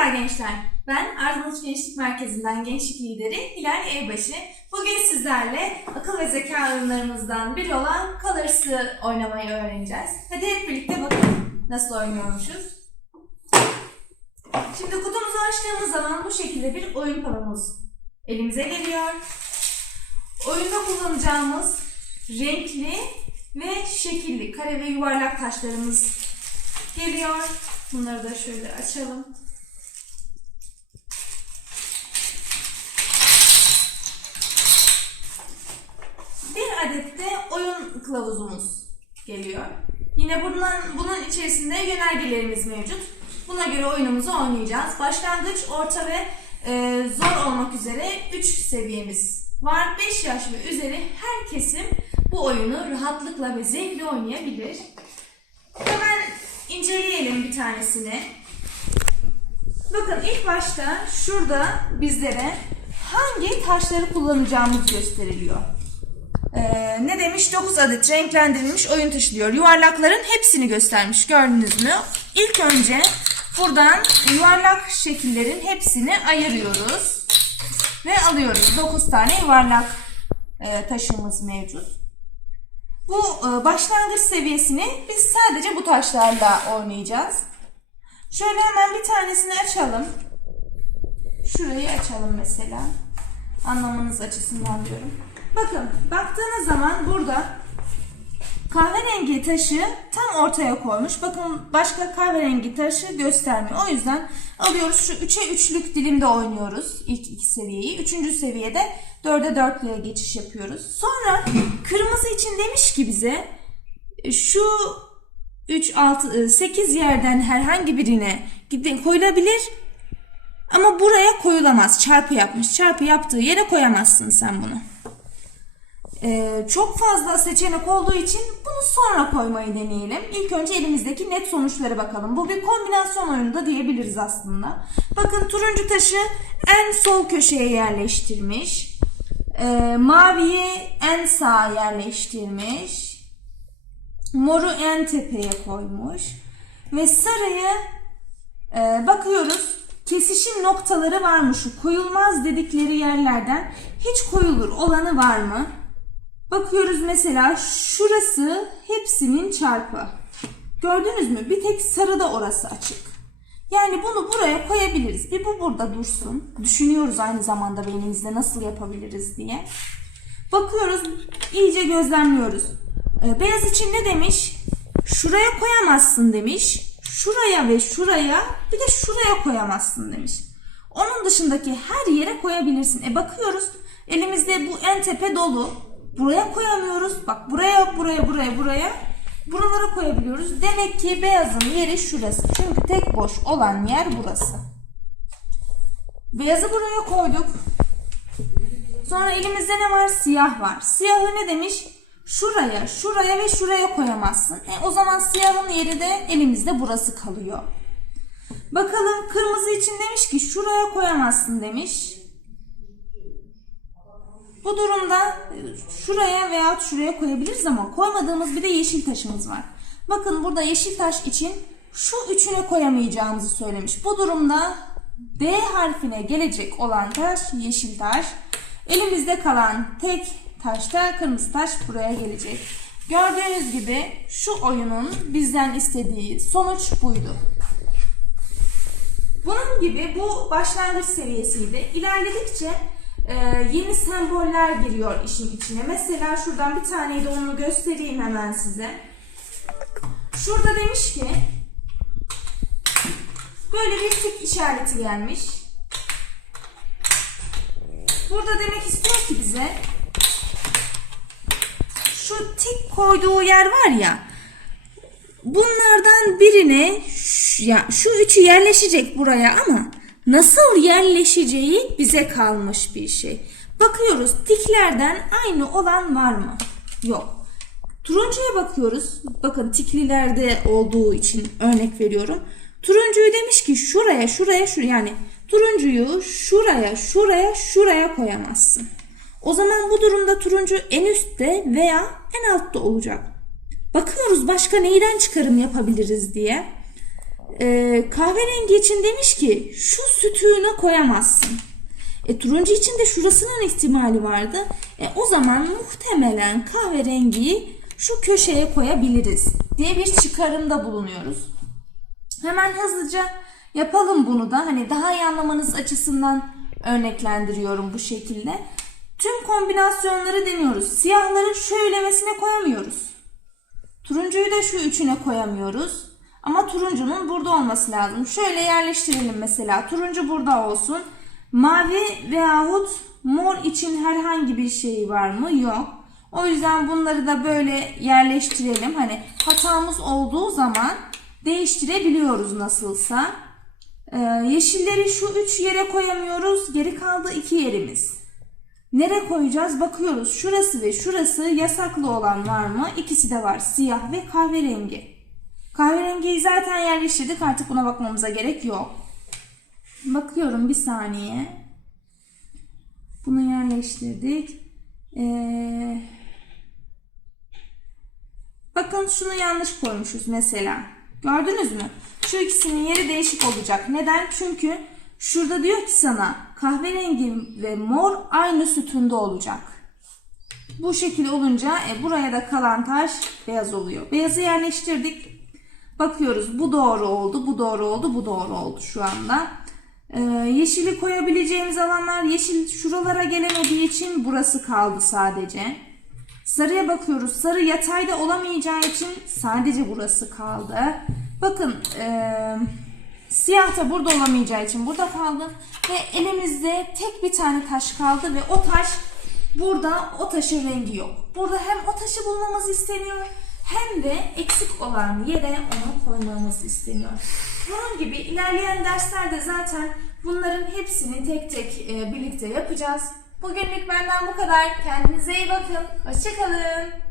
Merhabalar gençler. Ben Arnavut Gençlik Merkezi'nden gençlik lideri Hilal Eybaşı. Bugün sizlerle akıl ve zeka oyunlarımızdan biri olan Colors'ı oynamayı öğreneceğiz. Hadi hep birlikte bakalım nasıl oynuyormuşuz. Şimdi kutumuzu açtığımız zaman bu şekilde bir oyun panomuz elimize geliyor. Oyunda kullanacağımız renkli ve şekilli kare ve yuvarlak taşlarımız geliyor. Bunları da şöyle açalım. Bir adet de oyun kılavuzumuz geliyor. Yine bundan, bunun içerisinde yönergelerimiz mevcut. Buna göre oyunumuzu oynayacağız. Başlangıç, orta ve e, zor olmak üzere 3 seviyemiz var. 5 yaş ve üzeri her kesim bu oyunu rahatlıkla ve zevkle oynayabilir. Hemen inceleyelim bir tanesini. Bakın ilk başta şurada bizlere hangi taşları kullanacağımız gösteriliyor. Ee, ne demiş? 9 adet renklendirilmiş oyun taşı diyor. Yuvarlakların hepsini göstermiş. Gördünüz mü? İlk önce buradan yuvarlak şekillerin hepsini ayırıyoruz. Ve alıyoruz. 9 tane yuvarlak e, taşımız mevcut. Bu e, başlangıç seviyesini biz sadece bu taşlarla oynayacağız. Şöyle hemen bir tanesini açalım. Şurayı açalım mesela. Anlamanız açısından diyorum. Bakın baktığınız zaman burada kahverengi taşı tam ortaya koymuş. Bakın başka kahverengi taşı göstermiyor. O yüzden alıyoruz şu 3'e 3'lük dilimde oynuyoruz ilk iki seviyeyi. Üçüncü seviyede 4'e 4'lüğe geçiş yapıyoruz. Sonra kırmızı için demiş ki bize şu 3, 6, 8 yerden herhangi birine gidin koyulabilir ama buraya koyulamaz. Çarpı yapmış. Çarpı yaptığı yere koyamazsın sen bunu. Ee, çok fazla seçenek olduğu için bunu sonra koymayı deneyelim. İlk önce elimizdeki net sonuçlara bakalım. Bu bir kombinasyon oyunu da diyebiliriz aslında. Bakın turuncu taşı en sol köşeye yerleştirmiş. Ee, maviyi en sağa yerleştirmiş. Moru en tepeye koymuş. Ve sarıyı e, bakıyoruz kesişim noktaları var mı şu koyulmaz dedikleri yerlerden hiç koyulur olanı var mı? Bakıyoruz mesela şurası hepsinin çarpı. Gördünüz mü? Bir tek sarıda orası açık. Yani bunu buraya koyabiliriz. Bir bu burada dursun. Düşünüyoruz aynı zamanda beynimizde nasıl yapabiliriz diye. Bakıyoruz, iyice gözlemliyoruz. Ee, beyaz için ne demiş? Şuraya koyamazsın demiş. Şuraya ve şuraya bir de şuraya koyamazsın demiş. Onun dışındaki her yere koyabilirsin. E bakıyoruz elimizde bu en tepe dolu. Buraya koyamıyoruz. Bak buraya, buraya, buraya, buraya. Buralara koyabiliyoruz. Demek ki beyazın yeri şurası. Çünkü tek boş olan yer burası. Beyazı buraya koyduk. Sonra elimizde ne var? Siyah var. Siyahı ne demiş? Şuraya, şuraya ve şuraya koyamazsın. E, o zaman siyahın yeri de elimizde burası kalıyor. Bakalım kırmızı için demiş ki şuraya koyamazsın demiş. Bu durumda e, şuraya veya şuraya koyabiliriz ama koymadığımız bir de yeşil taşımız var. Bakın burada yeşil taş için şu üçüne koyamayacağımızı söylemiş. Bu durumda D harfine gelecek olan taş yeşil taş. Elimizde kalan tek taşta kırmızı taş buraya gelecek. Gördüğünüz gibi şu oyunun bizden istediği sonuç buydu. Bunun gibi bu başlangıç seviyesiydi. İlerledikçe e, yeni semboller giriyor işin içine. Mesela şuradan bir taneydi onu göstereyim hemen size. Şurada demiş ki böyle bir tik işareti gelmiş. Burada demek istiyor ki bize şu tik koyduğu yer var ya bunlardan birine ya şu üçü yerleşecek buraya ama nasıl yerleşeceği bize kalmış bir şey. Bakıyoruz tiklerden aynı olan var mı? Yok. Turuncuya bakıyoruz. Bakın tiklilerde olduğu için örnek veriyorum. Turuncuyu demiş ki şuraya, şuraya, şuraya yani turuncuyu şuraya, şuraya, şuraya koyamazsın. O zaman bu durumda turuncu en üstte veya en altta olacak. Bakıyoruz başka neyden çıkarım yapabiliriz diye. E, kahverengi için demiş ki şu sütüğüne koyamazsın. E, turuncu için de şurasının ihtimali vardı. E, o zaman muhtemelen kahverengiyi şu köşeye koyabiliriz diye bir çıkarımda bulunuyoruz. Hemen hızlıca yapalım bunu da. Hani daha iyi anlamanız açısından örneklendiriyorum bu şekilde. Tüm kombinasyonları deniyoruz. Siyahları şu öylemesine koyamıyoruz. Turuncuyu da şu üçüne koyamıyoruz. Ama turuncunun burada olması lazım. Şöyle yerleştirelim mesela. Turuncu burada olsun. Mavi veyahut mor için herhangi bir şey var mı? Yok. O yüzden bunları da böyle yerleştirelim. Hani hatamız olduğu zaman değiştirebiliyoruz nasılsa. Ee, yeşilleri şu üç yere koyamıyoruz. Geri kaldı iki yerimiz. Nereye koyacağız? Bakıyoruz. Şurası ve şurası yasaklı olan var mı? İkisi de var. Siyah ve kahverengi. Kahverengiyi zaten yerleştirdik. Artık buna bakmamıza gerek yok. Bakıyorum bir saniye. Bunu yerleştirdik. Ee, bakın şunu yanlış koymuşuz mesela. Gördünüz mü? Şu ikisinin yeri değişik olacak. Neden? Çünkü şurada diyor ki sana kahverengi ve mor aynı sütunda olacak. Bu şekil olunca e, buraya da kalan taş beyaz oluyor. Beyazı yerleştirdik. Bakıyoruz bu doğru oldu, bu doğru oldu, bu doğru oldu şu anda. Ee, yeşili koyabileceğimiz alanlar yeşil şuralara gelemediği için burası kaldı sadece. Sarıya bakıyoruz. Sarı yatayda olamayacağı için sadece burası kaldı. Bakın eee siyah da burada olamayacağı için burada kaldı. Ve elimizde tek bir tane taş kaldı ve o taş burada o taşın rengi yok. Burada hem o taşı bulmamız isteniyor hem de eksik olan yere onu koymamız isteniyor. Bunun gibi ilerleyen derslerde zaten bunların hepsini tek tek e, birlikte yapacağız. Bugünlük benden bu kadar. Kendinize iyi bakın. Hoşçakalın.